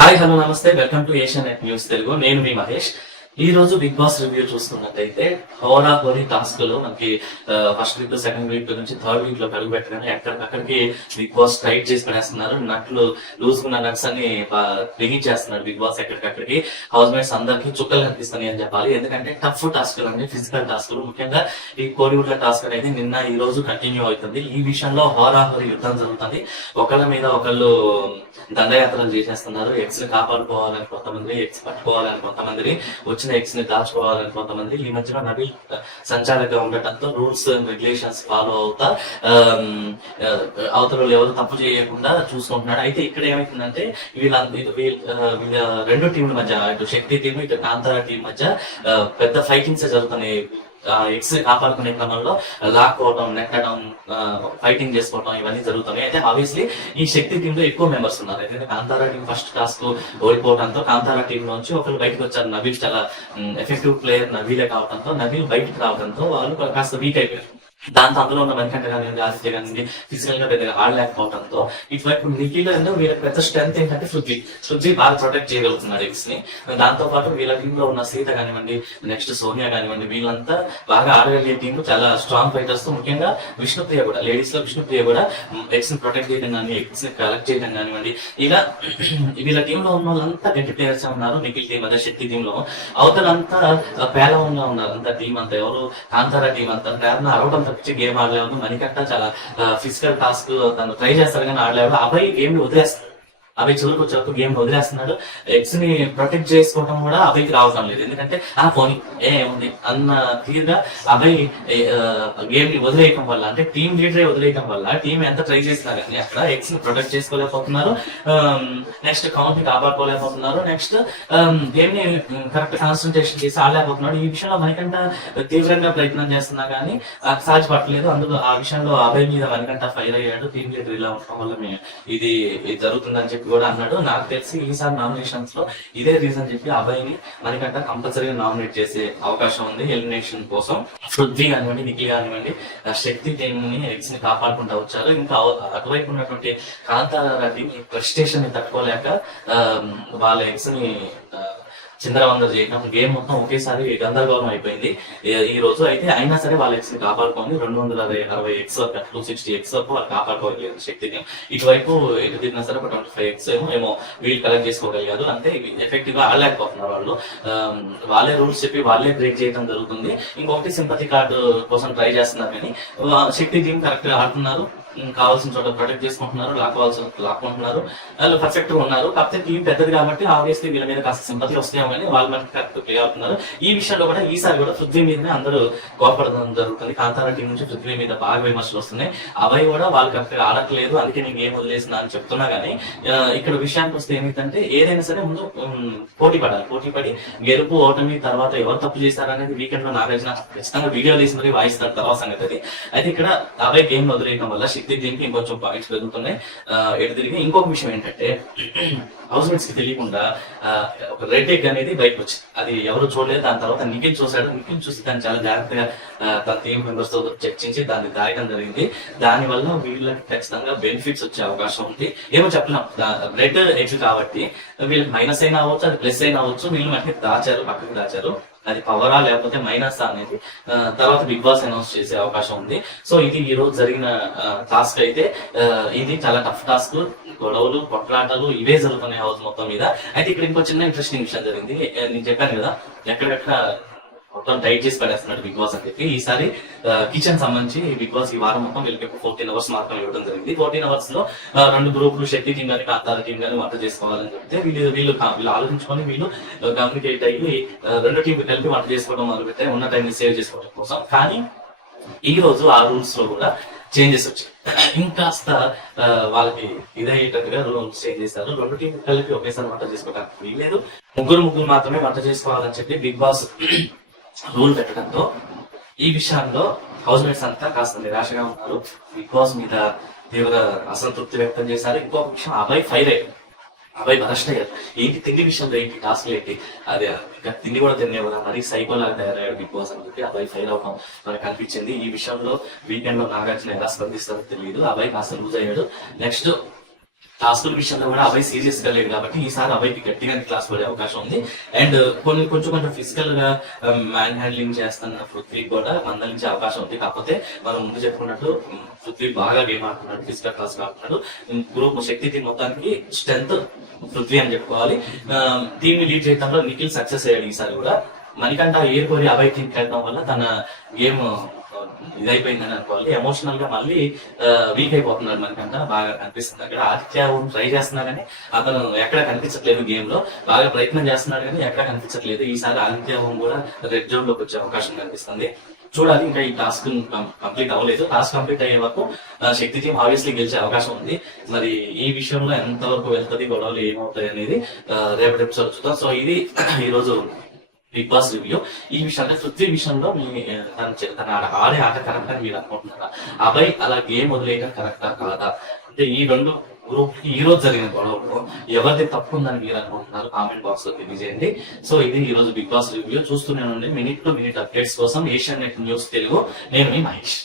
Hi hello namaste. Welcome to Asianet news Telugu నేను మీ మహేష్. ఈ రోజు బిగ్ బాస్ రివ్యూ చూసుకున్నట్టయితే హోరా హోరీ టాస్క్లో మనకి ఫస్ట్ వీక్ సెకండ్ వీక్ నుంచి థర్డ్ వీక్లో కడుగు పెట్టగానే ఎక్కడికక్కడికి బిగ్ బాస్ టైట్ చేసి పడేస్తున్నారు. నట్లు లూజ్ ఉన్న నట్స్ అని బిగించేస్తున్నారు బిగ్ బాస్ ఎక్కడికక్కడికి. హౌస్ మేట్స్ అందరికీ చుక్కలు కనిపిస్తున్నాయి అని చెప్పాలి. ఎందుకంటే టఫ్ టాస్క్లు అన్ని ఫిజికల్ టాస్క్లు ముఖ్యంగా ఈ కోడిగుడ్ల టాస్క్ అనేది నిన్న ఈ రోజు కంటిన్యూ అవుతుంది. ఈ విషయంలో హోరా హోరీ యుద్ధం జరుగుతుంది. ఒకళ్ళ మీద ఒకళ్ళు దండయాత్రలు చేసేస్తున్నారు. ఎక్స్ కాపాడుకోవాలని కొంతమంది ఎక్స్ పట్టుకోవాలని కొంతమంది వచ్చిన ఎక్స్ని దాచుకోవాలని కొంతమంది ఈ మధ్యన నవీల్ సంచాలకంగా ఉండటంతో రూల్స్ అండ్ రెగ్యులేషన్స్ ఫాలో అవుతా అవతల ఎవరు తప్పు చేయకుండా చూసుకుంటున్నాడు. అయితే ఇక్కడ ఏమైతుందంటే వీళ్ళ వీళ్ళ రెండు టీంల మధ్య ఇటు శక్తి టీం ఇటు కాంతారా టీం మధ్య పెద్ద ఫైటింగ్స్ జరుగుతున్నాయి. ఎగ్స్ కాపాడుకునే క్రమంలో లాక్కోవడం నెట్టడం ఫైటింగ్ చేసుకోవడం ఇవన్నీ జరుగుతున్నాయి. అయితే ఆబ్వియస్లీ ఈ శక్తి టీమ్లో ఎక్కువ మెంబర్స్ ఉన్నారు. ఎందుకంటే కాంతారా టీం ఫస్ట్ టాస్క్ ఓడిపోవడంతో కాంతారా టీం నుంచి ఒకరు బయటకు వచ్చారు. నవీల్ చాలా ఎఫెక్టివ్ ప్లేయర్ నవీలే కావడంతో నవీల్ బయటకు రావడంతో వాళ్ళు కాస్త వీక్ అయిపోయారు. దాంతో అందులో ఉన్న మణికంఠ కానీ ఆదిత్య కానివ్వండి ఫిజికల్గా పెద్దగా ఆడలేకపోవడంతో ఇటువైపు నిఖిల్ అంటే పెద్ద స్ట్రెంత్ ఏంటంటే పృథ్వీ పృథ్వీ బాగా ప్రొటెక్ట్ చేయగలుగుతున్నారు ఎక్స్ని దాంతో పాటు వీళ్ళ టీమ్లో ఉన్న సీత కానివ్వండి నెక్స్ట్ సోనియా కానివ్వండి వీళ్ళంతా బాగా ఆడగలిగే టీం చాలా స్ట్రాంగ్ ఫైటర్స్ ముఖ్యంగా విష్ణుప్రియ కూడా లేడీస్లో విష్ణుప్రియ కూడా ఎక్స్ని ప్రొటెక్ట్ చేయడం కానీ ఎక్స్ని కలెక్ట్ చేయడం కానివ్వండి. ఇలా వీళ్ళ టీమ్లో ఉన్న వాళ్ళంతా గట్టి ప్లేయర్స్ ఉన్నారు నిఖిల్ టీం అదే శక్తి టీమ్లో. అవతలంతా పేలవంగా ఉన్నారు. అంత టీం అంతా ఎవరు? కాంతారా టీం అంతా ప్రేరణ అరవడం తప్పించి గేమ్ ఆడలేవు మణికట్ట చాలా ఫిజికల్ టాస్క్ తను ట్రై చేస్తారు కానీ ఆడలేవు అబ్బాయి గేమ్ వదిలేస్తారు అబ్బాయి చివరికి వచ్చినప్పుడు గేమ్ వదిలేస్తున్నాడు. ఎగ్స్ని ప్రొటెక్ట్ చేసుకోవడం కూడా అభయ్కి రావటం లేదు. ఎందుకంటే ఆ ఫోన్ ఏ ఉంది అన్న క్లియర్గా గేమ్ని వదిలేయటం వల్ల అంటే టీం లీడరే వదిలేయటం వల్ల టీం ఎంత ట్రై చేసినా కానీ అక్కడ ఎగ్స్ని ప్రొటెక్ట్ చేసుకోలేకపోతున్నారు. Um, నెక్స్ట్ కౌంట్ని కాపాడుకోలేకపోతున్నారు. నెక్స్ట్ గేమ్ um, ని um, కరెక్ట్ కాన్సన్ట్రేషన్ చేసి ఆడలేకపోతున్నాడు. ఈ విషయంలో మనకంట తీవ్రంగా ప్రయత్నం చేస్తున్నా కానీ ఆ, సాధ్యపడలేదు అందులో ఆ విషయంలో అభయ్ మీద మనకంట ఫైర్ అయ్యాడు. టీం లీడర్ ఇలా ఉండటం వల్ల ఇది జరుగుతుందని చెప్పి కూడా అన్నాడు. నాకు తెలిసి ఈసారి నామినేషన్స్లో ఇదే రీజన్ చెప్పి అభయ్ని మనకంట కంపల్సరీగా నామినేట్ చేసే అవకాశం ఉంది ఎలిమినేషన్ కోసం. పృథ్వీ కానివ్వండి నిఖిల్ కానివ్వండి శక్తి టీం ని ని కాపాడుకుంటూ వచ్చారు. ఇంకా అటువైపు ఉన్నటువంటి కాంతారా టీం ప్రెస్టేషన్ని తట్టుకోలేక వాళ్ళ ఎగ్స్ని చిందరవందర చేయడం గేమ్ మొత్తం ఒకేసారి గందరగోళం అయిపోయింది. ఈ- రోజు అయితే అయినా సరే వాళ్ళ ఎక్స్ని కాపాడుకొని రెండు వందల అరవై అరవై ఎక్స్ వరకు టూ సిక్స్టీ ఎక్స్ వరకు వాళ్ళు కాపాడుకోగలిగారు శక్తిని. ఇటువైపు ఎటు తిరిగినా సరే ఒక ట్వంటీ ఫైవ్ ఎక్స్ ఏమో ఏమో వీళ్ళు కలెక్ట్ చేసుకోగలిగారు. అంటే ఎఫెక్టివ్గా ఆడలేకపోతున్నారు వాళ్ళు. వాళ్ళే రూల్స్ చెప్పి వాళ్ళే బ్రేక్ చేయడం జరుగుతుంది. ఇంకొకటి సింపతి కార్డు కోసం ట్రై చేస్తున్నారు కానీ శక్తి టీం కరెక్ట్గా ఆడుతున్నారు. కావాల్సిన చోట ప్రొటెక్ట్ చేసుకుంటున్నారు లాక్కోవాల్సిన లాక్కుంటున్నారు. వాళ్ళు పర్ఫెక్ట్గా ఉన్నారు. కాకపోతే టీం పెద్దది కాబట్టి ఆబ్వియస్లీ వీళ్ళ మీద కాస్త సింపతి వస్తాయేమో కానీ వాళ్ళు మనకి కరెక్ట్ ప్లే అవుతున్నారు. ఈ విషయంలో కూడా ఈసారి కూడా పృథ్వీ మీదనే అందరూ కోపడడం జరుగుతుంది. కాంతారా టీం నుంచి పృథ్వీ మీద బాగా విమర్శలు వస్తున్నాయి. అవి కూడా వాళ్ళు కరెక్ట్ ఆడట్లేదు. అందుకే నేను ఏం వదిలేసిన అని చెప్తున్నా కానీ ఇక్కడ విషయానికి వస్తే ఏమిటంటే ఏదైనా సరే ముందు పోటీ పడాలి. పోటీ పడి గెలుపు ఓటమి తర్వాత ఎవరు తప్పు చేశారనేది వీకెండ్లో నాగార్జున ఖచ్చితంగా వీడియో తీసి మరీ వాయిస్తారు తర్వాత సంగతి అయితే ఇక్కడ అవే గేమ్ వదిలేయడం వల్ల దీనికి ఇంకొంచెం పాయింట్స్ పెరుగుతున్నాయి ఎటు తిరిగి ఇంకొక విషయం ఏంటంటే హౌస్కి తెలియకుండా ఒక రెడ్ ఎగ్ అనేది బయటకు వచ్చింది. అది ఎవరు చూడలేదు దాని తర్వాత నిఖిల్ చూశాడు. నిఖిల్ చూసి దాన్ని చాలా జాగ్రత్తగా తన టీం మెంబర్స్తో చర్చించి దాన్ని దాయడం జరిగింది. దాని వల్ల వీళ్ళకి ఖచ్చితంగా బెనిఫిట్స్ వచ్చే అవకాశం ఉంది. ఏమో చెప్పలేం. రెడ్ ఎగ్ కాబట్టి వీళ్ళకి మైనస్ అయినా అవ్వచ్చు అది ప్లస్ అయినా అవ్వచ్చు. వీళ్ళు మనకి దాచారు పక్కకు దాచారు. అది పవరా లేకపోతే మైనస్ అనేది తర్వాత బిగ్ బాస్ అనౌన్స్ చేసే అవకాశం ఉంది. సో ఇది ఈ రోజు జరిగిన టాస్క్ అయితే ఇది చాలా టఫ్ టాస్క్ గొడవలు కొట్లాటలు ఇవే జరుగుతున్నాయి హౌస్ మొత్తం మీద. అయితే ఇక్కడ ఇంకో చిన్న ఇంట్రెస్టింగ్ విషయం జరిగింది. నేను చెప్పాను కదా ఎక్కడెక్కడ మొత్తం డైట్ చేసి పడేస్తున్నాడు బిగ్ బాస్ అని చెప్పి ఈసారి కిచెన్ సంబంధించి బిగ్ బాస్ ఈ వారం మొత్తం వీళ్ళకి ఫోర్టీన్ అవర్స్ మాత్రం ఇవ్వడం జరిగింది. ఫోర్టీన్ అవర్స్లో రెండు గ్రూపులు శక్తి టీం కానీ కాంతార టీం కానీ వంట చేసుకోవాలని చెప్తే వీళ్ళు వీళ్ళు వీళ్ళు ఆలోచించుకొని వీళ్ళు కమ్యూనికేట్ అయ్యి రెండు టీం కలిపి వంట చేసుకోవడం మొదలు ఉన్న టైం సేవ్ చేసుకోవడం కోసం. కానీ ఈ రోజు ఆ రూల్స్లో కూడా చేంజెస్ వచ్చాయి. ఇంకాస్త వాళ్ళకి ఇదయ్యేటట్టుగా రూల్స్ చేంజ్ చేశారు. రెండు టీం కలిపి ఒకేసారి వంట చేసుకోవడానికి వీల్లేదు. ముగ్గురు ముగ్గురు మాత్రమే వంట చేసుకోవాలని చెప్పి బిగ్ బాస్ రూల్ పెట్టడంతో ఈ విషయంలో హౌస్ మేట్స్ అంతా కాస్త నిరాశగా ఉన్నారు. బిగ్ బాస్ మీద తీవ్ర అసంతృప్తి వ్యక్తం చేశారు. ఇంకొక విషయం అబ్బాయి ఫైర్ అయ్యారు. అబ్బాయి భరష్ట ఏంటి? తిండి విషయంలో ఏంటి? టాస్క్ ఏంటి? అదే ఇంకా తిండి కూడా తినేవారు మరి సైకోలాగా తయారయ్యాడు బిగ్ బాస్ అని చెప్పి అబ్బాయి ఫైర్ అవడం మనకు కనిపించింది ఈ విషయంలో వీకెండ్లో నాగార్జున ఎలా స్పందిస్తారో తెలియదు. అబ్బాయి కాస్త లూజ్ అయ్యాడు. నెక్స్ట్ క్లాసుల విషయంలో కూడా అబ్బాయి సీరియస్గా లేదు కాబట్టి ఈసారి అబ్బాయికి గట్టిగా క్లాస్ పడే అవకాశం ఉంది. అండ్ కొన్ని కొంచెం కొంచెం ఫిజికల్గా um, మ్యాన్ హ్యాండ్లింగ్ చేస్తున్న పృథ్వీ కూడా మందలించే అవకాశం ఉంది. కాకపోతే మనం ముందు చెప్పుకున్నట్టు um, పృథ్వీ బాగా గేమ్ ఆడుతున్నాడు ఫిజికల్ క్లాస్ ఆడుతున్నాడు. గ్రూప్ శక్తి దీని మొత్తానికి స్ట్రెంత్ పృథ్వీ అని చెప్పుకోవాలి. టీమ్ లీడ్ చేయడంలో నిఖిల్ సక్సెస్ అయ్యాడు ఈసారి కూడా. మణికంఠ ఏరుకోరి అబ్బాయి టీంకి వెళ్ళడం వల్ల తన గేమ్ ఇదైపోయిందని అనుకోవాలి. ఎమోషనల్గా మళ్ళీ వీక్ అయిపోతున్నారు మనకంట బాగా కనిపిస్తుంది అక్కడ ఆదిత్య ట్రై చేస్తున్నారు కానీ అతను ఎక్కడ కనిపించట్లేదు గేమ్లో. బాగా ప్రయత్నం చేస్తున్నాడు కానీ ఎక్కడ కనిపించట్లేదు. ఈసారి ఆదిత్య హోమ్ కూడా రెడ్ జోన్లోకి వచ్చే అవకాశం కనిపిస్తుంది. చూడాలి ఇంకా ఈ టాస్క్ కంప్లీట్ అవ్వలేదు. టాస్క్ కంప్లీట్ అయ్యే వరకు శక్తి టీం ఆబ్వియస్లీ గెలిచే అవకాశం ఉంది. మరి ఈ విషయంలో ఎంతవరకు వెళ్తుంది గొడవలు ఏమవుతాయి అనేది రేపటి ఎపిసోడ్ చూద్దాం. సో ఇది ఈ రోజు బిగ్ బాస్ రివ్యూ ఈ విషయంలో పృథ్వీ విషయంలో మీ తన తన ఆడ- ఆడే ఆట కరెక్ట్ అని మీరు అనుకుంటున్నారా అబ్బాయి అలా గేమ్ వదిలేయడం కరెక్టా కాదా అంటే ఈ రెండు గ్రూప్ ఈ రోజు జరిగిన గొడవలో ఎవరిది తప్పు ఉందని మీరు అనుకుంటున్నారు కామెంట్ బాక్స్లో తెలియజేయండి సో ఇది ఈ రోజు బిగ్ బాస్ రివ్యూ చూస్తూనే ఉండి మినిట్ టు మినిట్ అప్డేట్స్ కోసం ఏషియన్ నెట్ న్యూస్ తెలుగు నేను మీ మహేష్